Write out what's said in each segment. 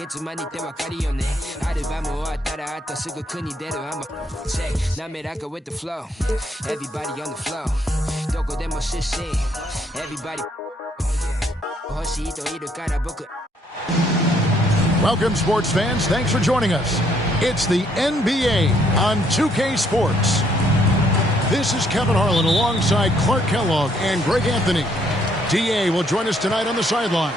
月間にてわかるよねアルバム終わったらあとすぐ国出る I'm a say 滑らか with the flow Everybody on the flow どこでも出身 Everybody 欲しい人いるから僕 Welcome, sports fans. Thanks for joining us. It's the NBA on 2K Sports. This is Kevin Harlan alongside Clark Kellogg and Greg Anthony. D.A. will join us tonight on the sideline.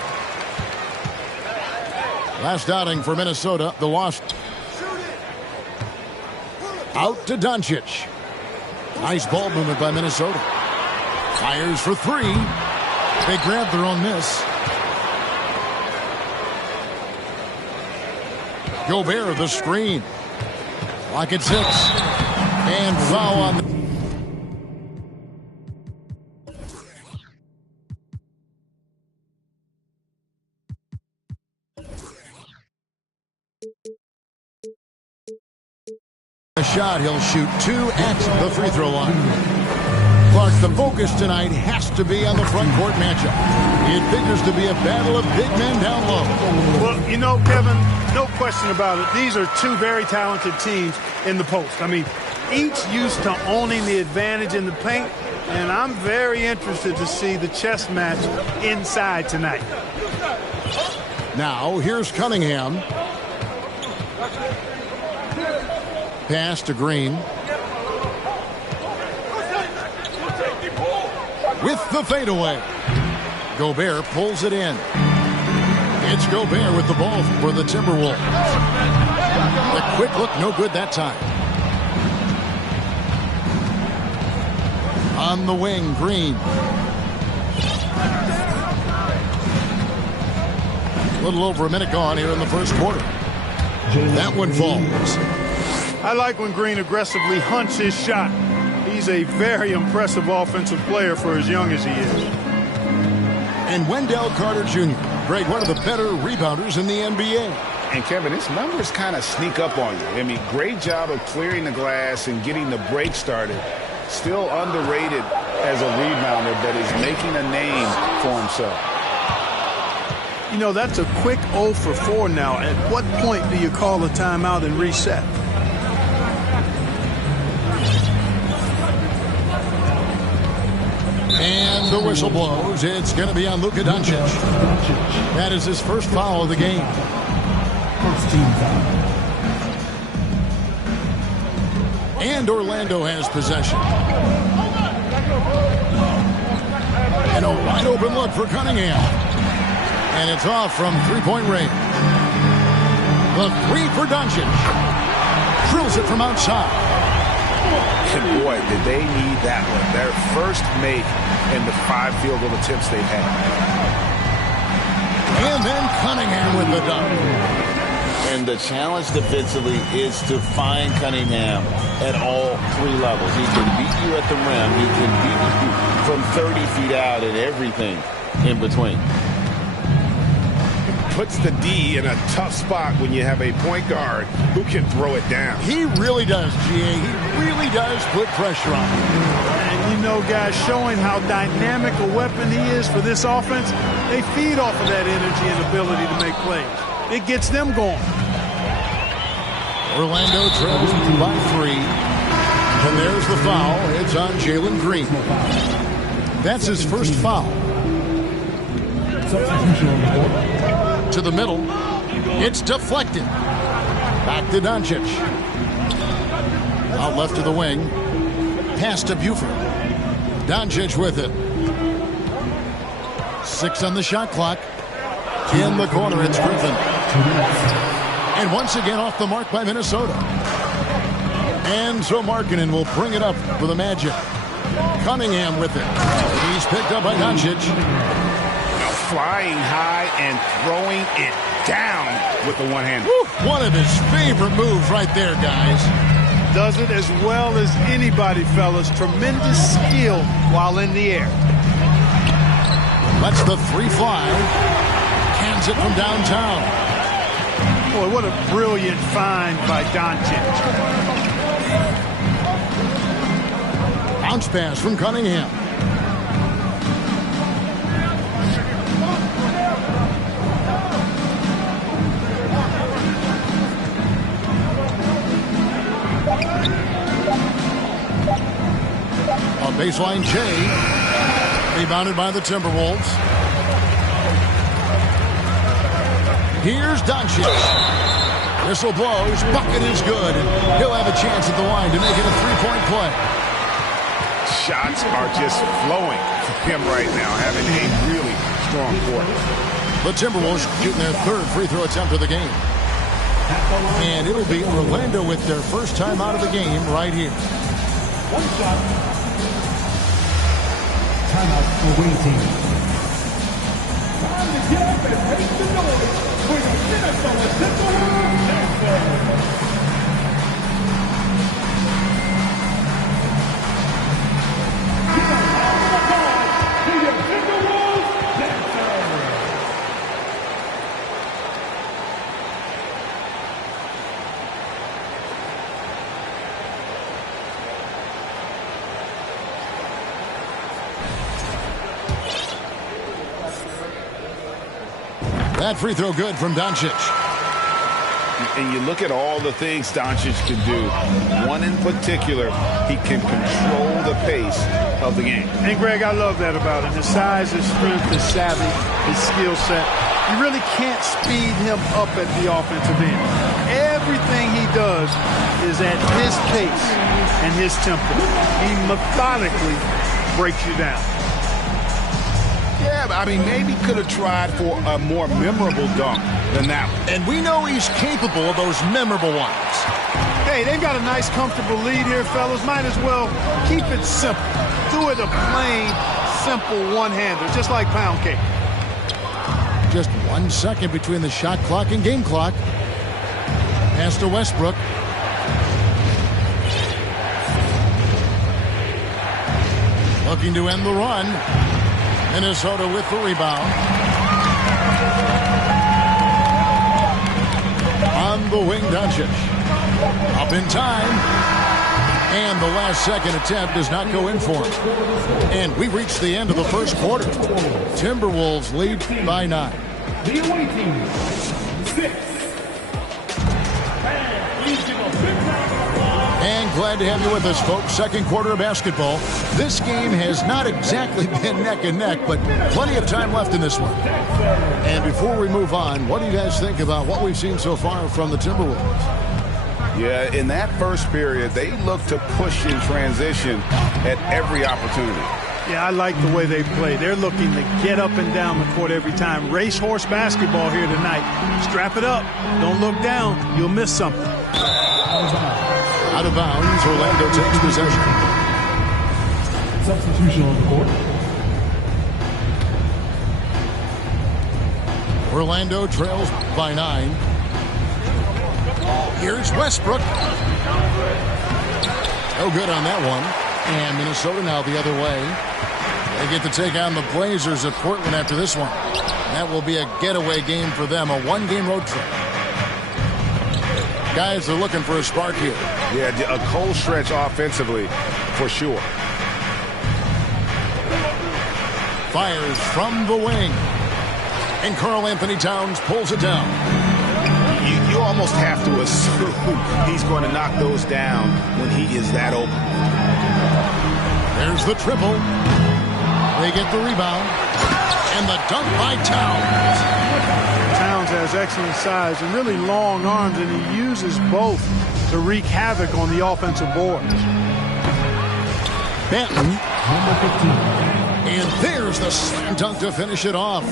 Last outing for Minnesota, the loss. Out to Doncic. Nice ball movement by Minnesota. Fires for three. They grab their own miss. Gobert, the screen. Clock at 6. And foul on the... A shot, he'll shoot 2 at the free throw line. Clark, the focus tonight has to be on the front court matchup. It figures to be a battle of big men down low. Well, you know, Kevin, no question about it. These are two very talented teams in the post. I mean, each used to owning the advantage in the paint, and I'm very interested to see the chess match inside tonight. Now, here's Cunningham. Pass to Green. With the fadeaway. Gobert pulls it in. It's Gobert with the ball for the Timberwolves. The quick look, no good that time. On the wing, Green. A little over a minute gone here in the first quarter. That one falls. I like when Green aggressively hunts his shot. He's a very impressive offensive player for as young as he is. And Wendell Carter Jr., Greg, one of the better rebounders in the NBA. And, Kevin, his numbers kind of sneak up on you. I mean, great job of clearing the glass and getting the break started. Still underrated as a rebounder, but is making a name for himself. You know, that's a quick 0 for 4 now. At what point do you call a timeout and reset? And the whistle blows. It's going to be on Luka Doncic. That is his first foul of the game. First team foul. And Orlando has possession. And a wide open look for Cunningham. And it's off from three-point range. The three for Doncic. Drills it from outside. And boy, did they need that one. Their first make in the 5 field goal attempts they've had. And then Cunningham with the dunk. And the challenge defensively is to find Cunningham at all 3 levels. He can beat you at the rim. He can beat you from 30 feet out and everything in between. Puts the D in a tough spot when you have a point guard who can throw it down. He really does, GA. He really does put pressure on him. And you know, guys, showing how dynamic a weapon he is for this offense, they feed off of that energy and ability to make plays. It gets them going. Orlando trails by 3. And there's the foul. It's on Jalen Green. That's his first foul. Substitution on the board. To the middle. It's deflected. Back to Doncic. Out left to the wing. Pass to Buford. Doncic with it. 6 on the shot clock. In the corner, it's Griffin. And once again off the mark by Minnesota. And so Markkanen will bring it up for the Magic. Cunningham with it. He's picked up by Doncic. Flying high and throwing it down with the one-hand. One of his favorite moves right there, guys. Does it as well as anybody, fellas. Tremendous skill while in the air. Lets the 3 fly. Cans it from downtown. Boy, what a brilliant find by Doncic. Bounce pass from Cunningham. Baseline Jay. Rebounded by the Timberwolves. Here's Doncic. Whistle blows. Bucket is good. He'll have a chance at the line to make it a three-point play. Shots are just flowing for him right now, having a really strong quarter. The Timberwolves shooting their third free throw attempt of the game. And it'll be Orlando with their first time out of the game right here. One shot. Timeout for waiting. Time to get up and make the noise for your Minnesota Timberwolves dancer. That free throw good from Doncic. And you look at all the things Doncic can do. One in particular, he can control the pace of the game. And, Greg, I love that about him. His size, his strength, his savvy, his skill set. You really can't speed him up at the offensive end. Everything he does is at his pace and his tempo. He methodically breaks you down. Yeah, I mean, maybe could have tried for a more memorable dunk than that one. And we know he's capable of those memorable ones. Hey, they've got a nice, comfortable lead here, fellas. Might as well keep it simple. Do it a plain, simple one-hander, just like pound cake. Just 1 second between the shot clock and game clock. Pass to Westbrook. Looking to end the run. Minnesota with the rebound. On the wing, Doncic. Up in time. And the last second attempt does not go in for him. And we reached the end of the first quarter. Timberwolves lead by 9. The away team, 6. And glad to have you with us, folks. Second quarter of basketball. This game has not exactly been neck and neck, but plenty of time left in this one. And before we move on, what do you guys think about what we've seen so far from the Timberwolves? Yeah, in that first period, they looked to push in transition at every opportunity. Yeah, I like the way they play. They're looking to get up and down the court every time. Racehorse basketball here tonight. Strap it up. Don't look down. You'll miss something. Out of bounds, Orlando takes possession. Substitution on the court. Orlando trails by 9. Here's Westbrook. No good on that one. And Minnesota now the other way. They get to take on the Blazers at Portland after this one. That will be a getaway game for them, a one-game road trip. Guys are looking for a spark here. Yeah, a cold stretch offensively, for sure. Fires from the wing. And Karl Anthony Towns pulls it down. You almost have to assume he's going to knock those down when he is that open. There's the triple. They get the rebound. And the dunk by Towns. Towns has excellent size and really long arms, and he uses both to wreak havoc on the offensive boards. Benton. Number 15. And there's the slam dunk to finish it off.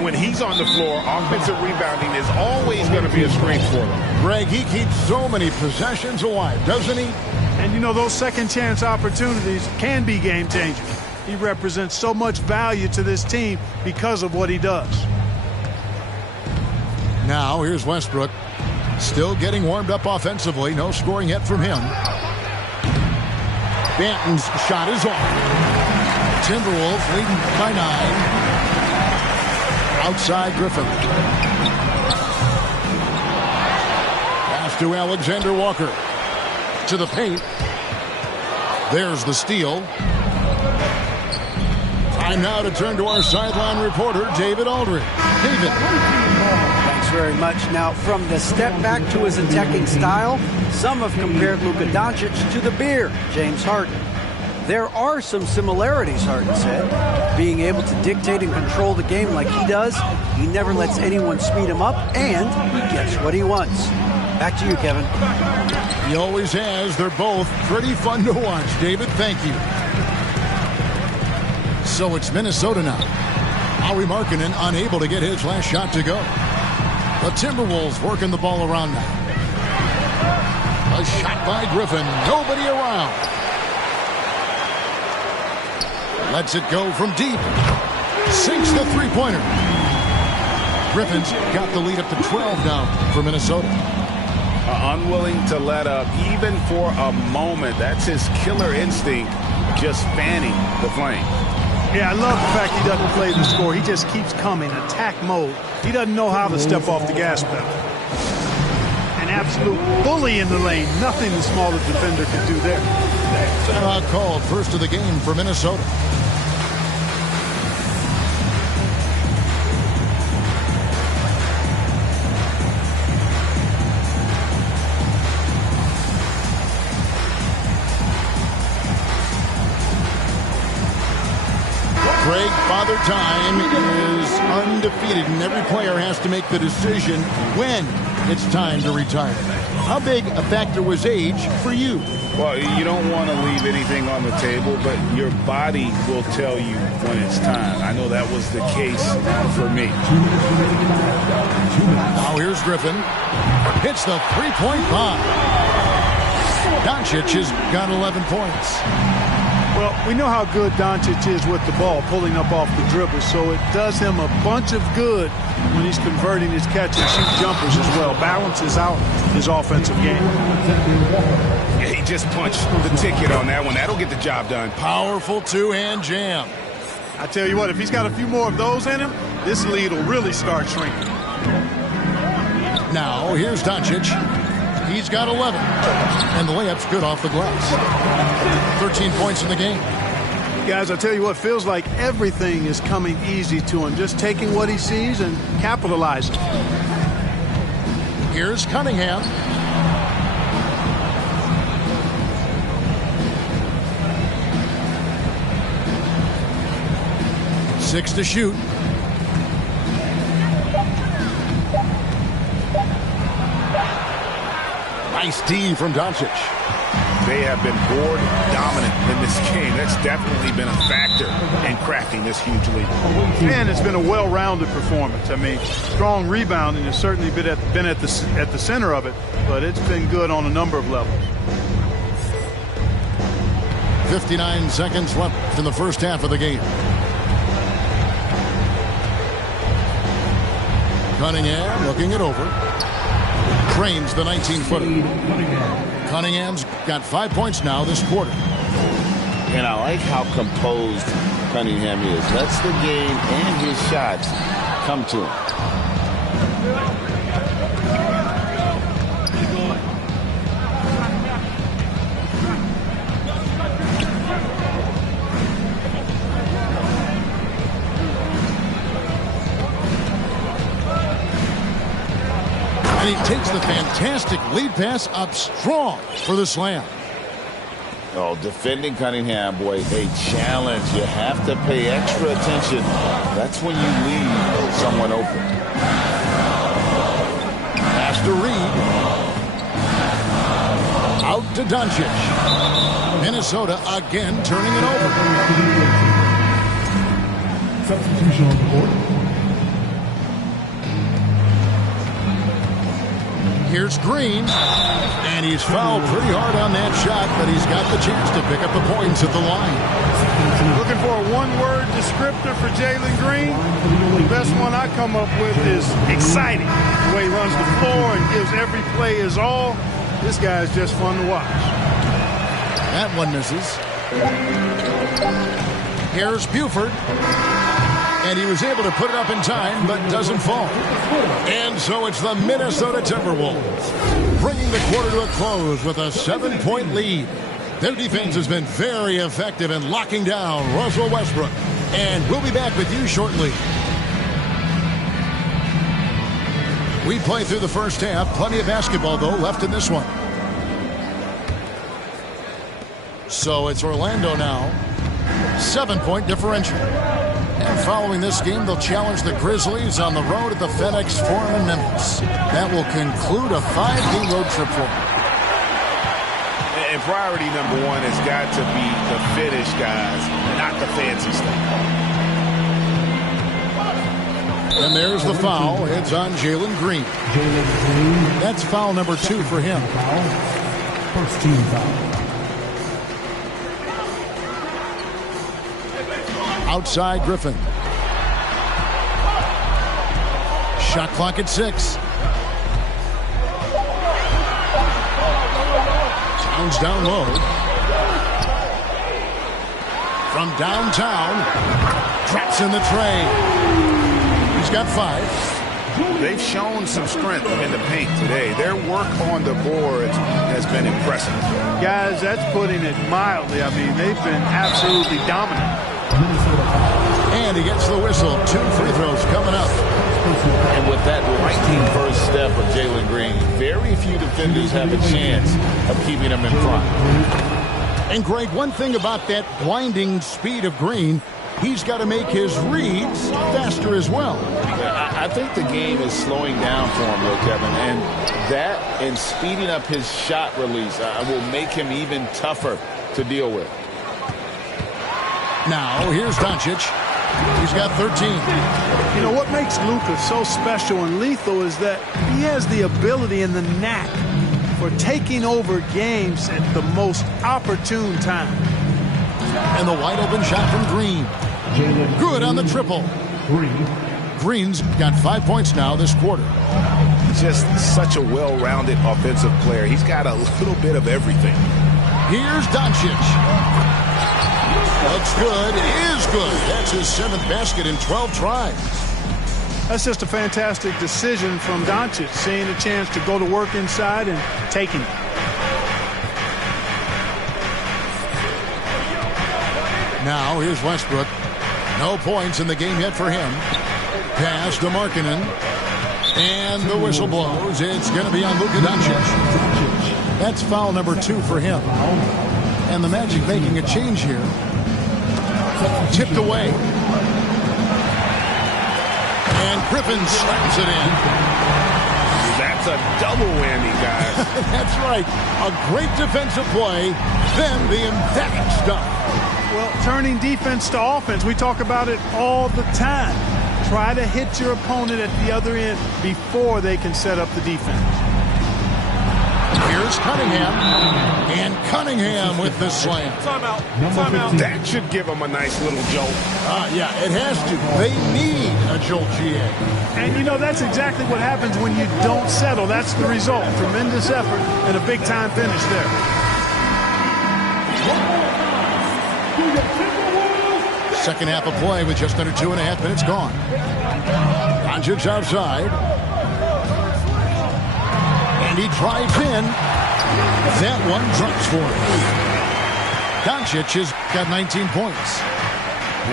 When he's on the floor, offensive rebounding is always going to be a strength for them. Greg, he keeps so many possessions alive, doesn't he? And, you know, those second chance opportunities can be game changers. He represents so much value to this team because of what he does. Now, here's Westbrook. Still getting warmed up offensively. No scoring yet from him. Banton's shot is off. Timberwolves leading by 9. Outside Griffin. Pass to Alexander Walker. To the paint. There's the steal. Time now to turn to our sideline reporter, David Aldridge. David. Thanks very much. Now, from the step back to his attacking style, some have compared Luka Doncic to the beer, James Harden. There are some similarities, Harden said. Being able to dictate and control the game like he does, he never lets anyone speed him up, and he gets what he wants. Back to you, Kevin. He always has. They're both pretty fun to watch, David. Thank you. So it's Minnesota now. Howie Markkanen unable to get his last shot to go. The Timberwolves working the ball around now. A shot by Griffin. Nobody around. Lets it go from deep. Sinks the three-pointer. Griffin's got the lead up to 12 now for Minnesota. Unwilling to let up even for a moment. That's his killer instinct, just fanning the flame. Yeah, I love the fact he doesn't play the score. He just keeps coming, attack mode. He doesn't know how to step off the gas pedal. An absolute bully in the lane. Nothing the smaller defender can do there. Timeout called, first of the game for Minnesota. Greg, Father Time is undefeated, and every player has to make the decision when it's time to retire. How big a factor was age for you? Well, you don't want to leave anything on the table, but your body will tell you when it's time. I know that was the case for me. Now here's Griffin. Hits the three-point bomb. Doncic has got 11 points. Well, we know how good Doncic is with the ball, pulling up off the dribble, so it does him a bunch of good when he's converting his catch-and-shoot jumpers as well. Balances out his offensive game. Yeah, he just punched the ticket on that one. That'll get the job done. Powerful two-hand jam. I tell you what, if he's got a few more of those in him, this lead will really start shrinking. Now, here's Doncic. He's got 11, and the layup's good off the glass. 13 points in the game. Guys, I tell you what, feels like everything is coming easy to him, just taking what he sees and capitalizing. Here's Cunningham. Six to shoot. Nice D from Doncic. They have been board dominant in this game. That's definitely been a factor in crafting this huge lead. And it's been a well-rounded performance. I mean, strong rebounding has certainly been at the center of it, but it's been good on a number of levels. 59 seconds left in the first half of the game. Cunningham looking it over. Trains the 19-footer. Cunningham's got 5 points now this quarter. And I like how composed Cunningham is. Lets the game and his shots come to him. And he takes the fantastic lead pass up strong for the slam. Oh, defending Cunningham, boy, a challenge. You have to pay extra attention. That's when you leave someone open. Pass to Reed. Out to Doncic. Minnesota again turning it over. Substitution on the board. Here's Green, and he's fouled pretty hard on that shot, but he's got the chance to pick up the points at the line. Looking for a one-word descriptor for Jalen Green. The best one I come up with is exciting. The way he runs the floor and gives every play his all. This guy is just fun to watch. That one misses. Here's Buford. And he was able to put it up in time, but doesn't fall. And so it's the Minnesota Timberwolves bringing the quarter to a close with a 7-point lead. Their defense has been very effective in locking down Russell Westbrook. And we'll be back with you shortly. We play through the first half. Plenty of basketball, though, left in this one. So it's Orlando now. 7-point differential. And following this game, they'll challenge the Grizzlies on the road at the FedEx Forum in Memphis. That will conclude a 5-game road trip for them. And priority number one has got to be the finish, guys, not the fancy stuff. And there's the foul. It's on Jalen Green. That's foul number 2 for him. First team foul. Outside Griffin. Shot clock at 6. Towns down low. From downtown. Drops in the tray. He's got 5. They've shown some strength in the paint today. Their work on the boards has been impressive. Guys, that's putting it mildly. I mean, they've been absolutely dominant. And he gets the whistle. 2 free throws coming up. And with that lightning first step of Jalen Green, very few defenders have a chance of keeping him in front. And Greg, one thing about that blinding speed of Green, he's got to make his reads faster as well. I think the game is slowing down for him, though, Kevin. And that and speeding up his shot release will make him even tougher to deal with. Now, here's Doncic. He's got 13. You know, what makes Luka so special and lethal is that he has the ability and the knack for taking over games at the most opportune time. And the wide open shot from Green. Good on the triple. Green's got 5 points now this quarter. Just such a well-rounded offensive player. He's got a little bit of everything. Here's Doncic. Looks good. It is good. That's his 7th basket in 12 tries. That's just a fantastic decision from Doncic, seeing a chance to go to work inside and taking it. Now here's Westbrook. No points in the game yet for him. Pass to Markkanen. And the whistle blows. It's going to be on Luka Doncic. That's foul number 2 for him. And the Magic making a change here. Tipped away. And Griffin slams it in. That's a double whammy, guys. That's right. A great defensive play, then the emphatic stuff. Well, turning defense to offense, we talk about it all the time. Try to hit your opponent at the other end before they can set up the defense. Here's Cunningham. And Cunningham with the slam. Timeout. That should give them a nice little jolt. Yeah, it has to. They need a jolt, GA. And, you know, that's exactly what happens when you don't settle. That's the result. Tremendous effort and a big-time finish there. Second half of play with just under 2.5 minutes gone. Doncic outside. And he drives in. That one drops for him. Doncic has got 19 points.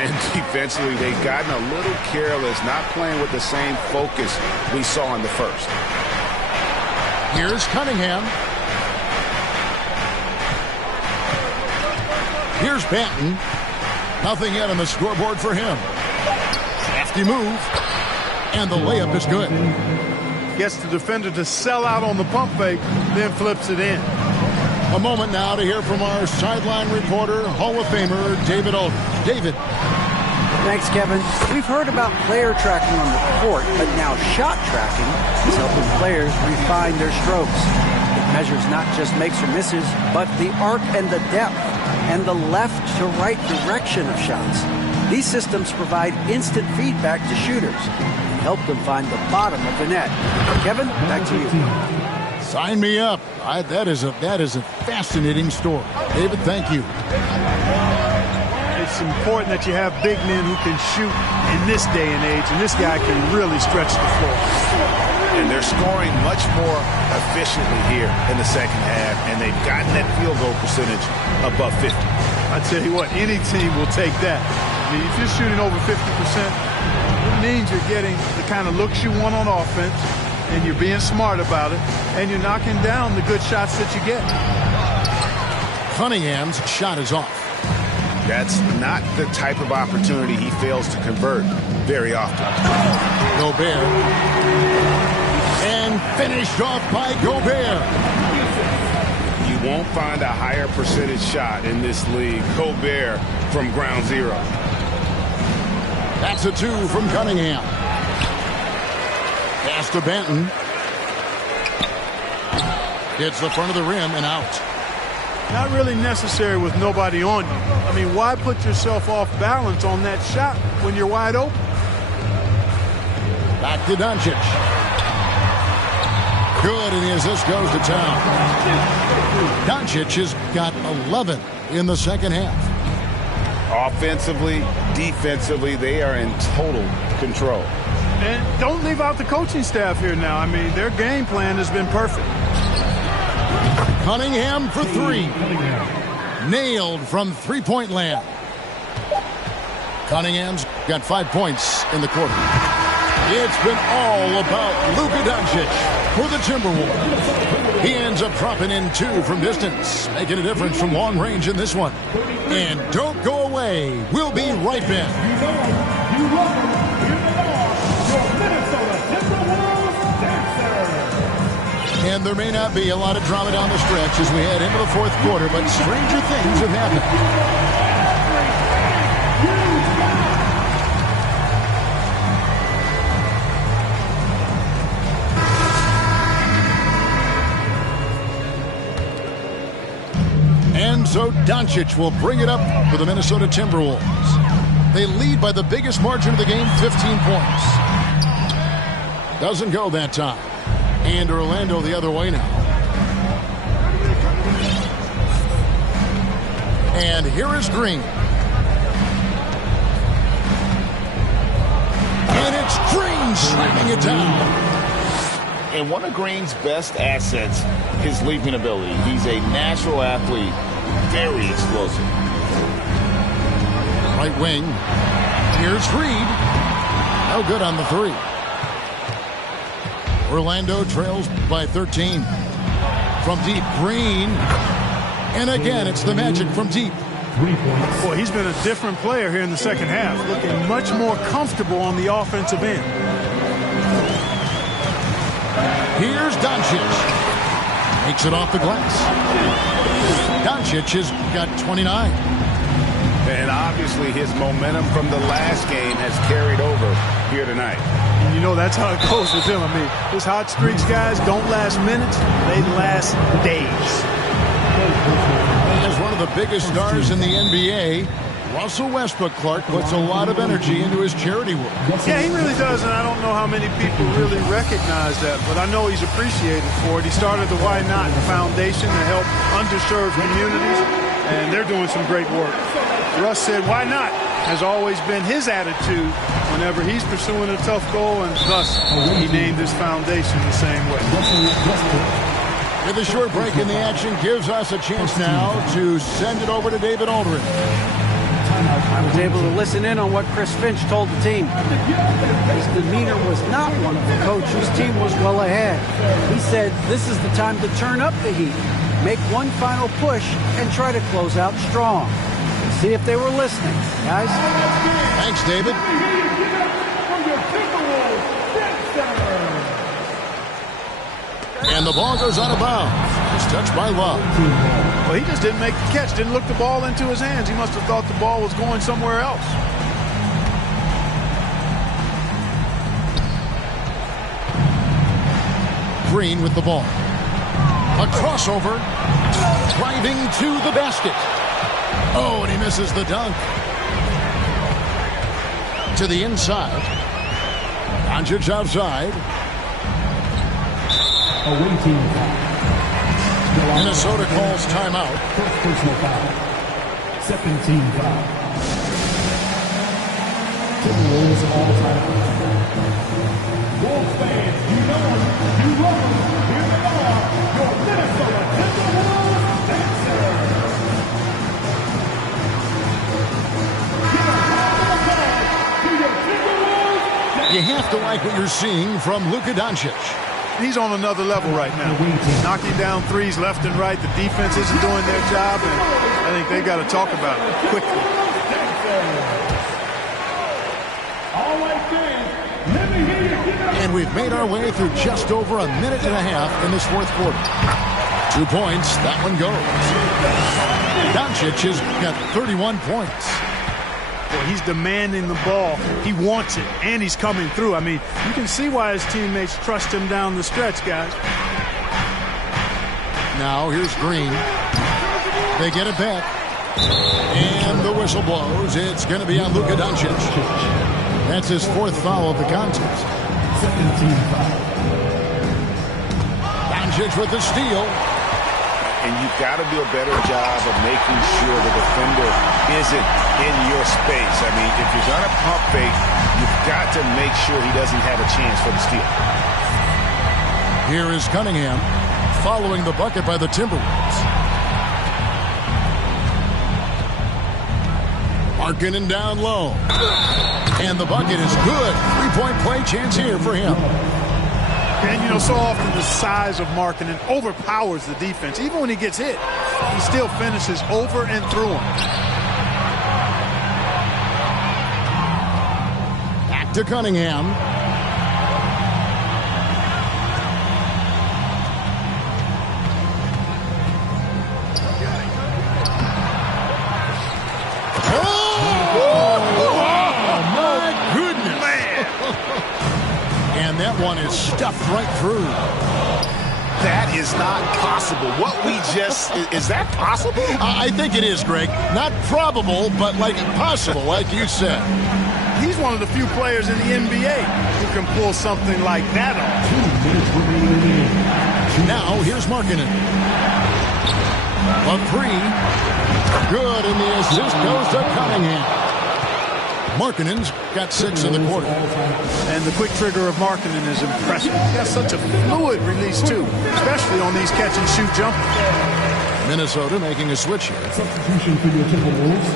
And defensively, they've gotten a little careless, not playing with the same focus we saw in the first. Here's Cunningham. Here's Banton. Nothing yet on the scoreboard for him. Hefty move. And the layup is good. Gets the defender to sell out on the pump fake, then flips it in. A moment now to hear from our sideline reporter, Hall of Famer David Aldridge. David. Thanks, Kevin. We've heard about player tracking on the court, but now shot tracking is helping players refine their strokes. It measures not just makes or misses, but the arc and the depth, and the left to right direction of shots. These systems provide instant feedback to shooters and help them find the bottom of the net. Kevin, back to you. Sign me up. That is a fascinating story. David, thank you. It's important that you have big men who can shoot in this day and age, and this guy can really stretch the floor. And they're scoring much more efficiently here in the second half, and they've gotten that field goal percentage above 50. I tell you what, any team will take that. I mean, if you're shooting over 50%, it means you're getting the kind of looks you want on offense, and you're being smart about it, and you're knocking down the good shots that you get. Cunningham's shot is off. That's not the type of opportunity he fails to convert very often. Gobert. And finished off by Gobert. You won't find a higher percentage shot in this league. Gobert from ground zero. That's a 2 from Cunningham. Pass to Benton. Hits the front of the rim and out. Not really necessary with nobody on you. I mean, why put yourself off balance on that shot when you're wide open? Back to Doncic. Good, and the assist goes to town. Doncic has got 11 in the second half. Offensively, defensively, they are in total control. And don't leave out the coaching staff here now. I mean, their game plan has been perfect. Cunningham for 3. Nailed from three-point land. Cunningham's got 5 points in the quarter. It's been all about Luka Doncic for the Timberwolves. He ends up dropping in 2 from distance, making a difference from long range in this one. And don't go away. We'll be right back. And there may not be a lot of drama down the stretch as we head into the fourth quarter, but stranger things have happened. And so Doncic will bring it up for the Minnesota Timberwolves. They lead by the biggest margin of the game, 15 points. Doesn't go that time. And Orlando the other way now. And here is Green. And it's Green slamming it down. And one of Green's best assets, his leaping ability. He's a natural athlete, very explosive. Right wing. Here's Reed. No good on the 3. Orlando trails by 13. From deep, Green. And again, it's the Magic from deep. Boy, he's been a different player here in the second half, looking much more comfortable on the offensive end. Here's Doncic. Makes it off the glass. Doncic has got 29. And obviously his momentum from the last game has carried over here tonight. And you know that's how it goes with him. I mean, his hot streaks, guys, don't last minutes. They last days. As one of the biggest stars in the NBA, Russell Westbrook, Clark, puts a lot of energy into his charity work. Yeah, he really does, and I don't know how many people really recognize that, but I know he's appreciated for it. He started the Why Not Foundation to help underserved communities, and they're doing some great work. Russ said, why not? Has always been his attitude whenever he's pursuing a tough goal, and thus he named his foundation the same way. With a short break in the action gives us a chance now to send it over to David Aldridge. I was able to listen in on what Chris Finch told the team. His demeanor was not one of the coach whose team was well ahead. He said this is the time to turn up the heat, make one final push, and try to close out strong. See if they were listening, guys. Thanks, David. And the ball goes out of bounds. It's touched by Love. Well, he just didn't make the catch, didn't look the ball into his hands. He must have thought the ball was going somewhere else. Green with the ball. A crossover. Driving to the basket. Oh, and he misses the dunk. To the inside. Doncic outside. Minnesota calls timeout. First personal foul. Second team foul. Timberwolves all time. Wolves fans, you know them, you love them. Here they are, your Minnesota Timberwolves dancers. Give a round of applause to your Timberwolves dancers. You have to like what you're seeing from Luka Doncic. he's on another level right now. Knocking down threes left and right. The defense isn't doing their job, and I think they got to talk about it quickly. And we've made our way through just over a minute and a half in this fourth quarter. 2 points, that one goes. Doncic has got 31 points. Well, he's demanding the ball. He wants it, and he's coming through. I mean, you can see why his teammates trust him down the stretch, guys. Now here's Green. They get it back. And the whistle blows. It's going to be on Luka Doncic. That's his fourth foul of the contest. Doncic with the steal. And you've got to do a better job of making sure the defender isn't in your space. I mean, if you're going to pump fake, you've got to make sure he doesn't have a chance for the steal. Here is Cunningham following the bucket by the Timberwolves. Markkanen down low. And the bucket is good. Three-point play chance here for him. And, you know, so often the size of Markkanen overpowers the defense. Even when he gets hit, he still finishes over and through him. Back to Cunningham. That one is stuffed right through. That is not possible. What we just... Is that possible? I think it is, Greg. Not probable, but like possible, like you said. He's one of the few players in the NBA who can pull something like that off. Now, here's Markkanen. A three. Good, and the assist goes to Cunningham. Markkanen's got 6 in the quarter. And the quick trigger of Markkanen is impressive. He has such a fluid release, too, especially on these catch-and-shoot jumpers. Minnesota making a switch here. Substitution for your Timberwolves.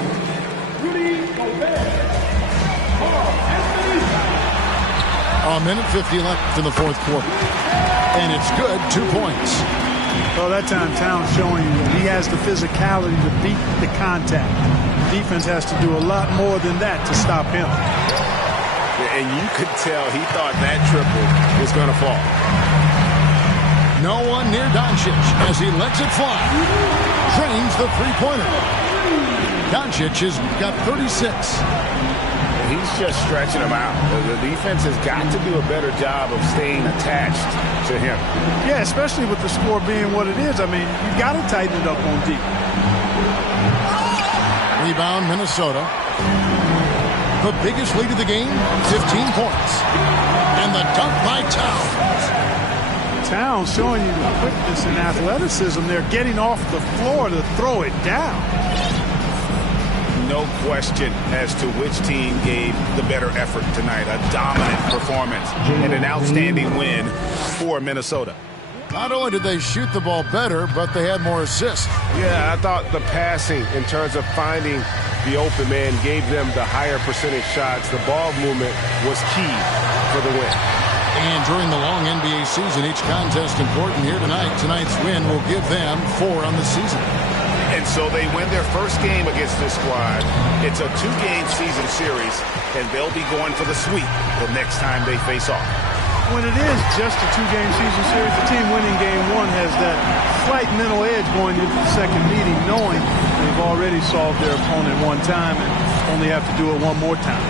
A minute 50 left in the fourth quarter. And it's good, 2 points. Well, that time Towns showing you that he has the physicality to beat the contact. Defense has to do a lot more than that to stop him. And you could tell he thought that triple was going to fall. No one near Doncic as he lets it fly. Drains the three-pointer. Doncic has got 36. He's just stretching him out. The defense has got to do a better job of staying attached to him. Yeah, especially with the score being what it is. I mean, you got to tighten it up on deep. Rebound, Minnesota. The biggest lead of the game, 15 points. And the dunk by Towns. Towns showing you the quickness and athleticism. They're getting off the floor to throw it down. No question as to which team gave the better effort tonight. A dominant performance and an outstanding win for Minnesota. Not only did they shoot the ball better, but they had more assists. Yeah, I thought the passing in terms of finding the open man gave them the higher percentage shots. The ball movement was key for the win. And during the long NBA season, each contest important here tonight. Tonight's win will give them 4 on the season. And so they win their first game against this squad. It's a 2-game season series, and they'll be going for the sweep the next time they face off. When it is just a 2-game season series, the team winning game 1 has that slight mental edge going into the second meeting, knowing they've already solved their opponent one time and only have to do it one more time.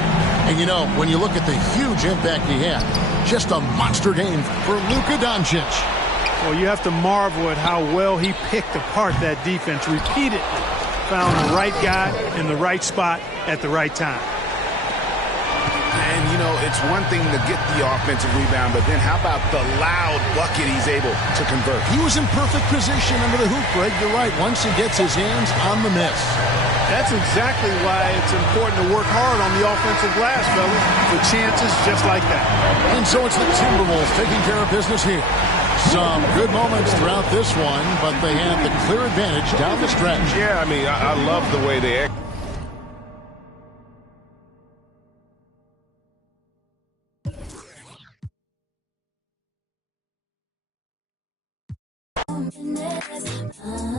And you know, when you look at the huge impact he had, just a monster game for Luka Doncic. Well, you have to marvel at how well he picked apart that defense repeatedly. Found the right guy in the right spot at the right time. And, you know, it's one thing to get the offensive rebound, but then how about the loud bucket he's able to convert? He was in perfect position under the hoop, Greg. You're right. Once he gets his hands on the miss. That's exactly why it's important to work hard on the offensive glass, fellas, for chances just like that. And so it's the Timberwolves taking care of business here. Some good moments throughout this one, but they had the clear advantage down the stretch. Yeah, I mean, I love the way they 2 minutes.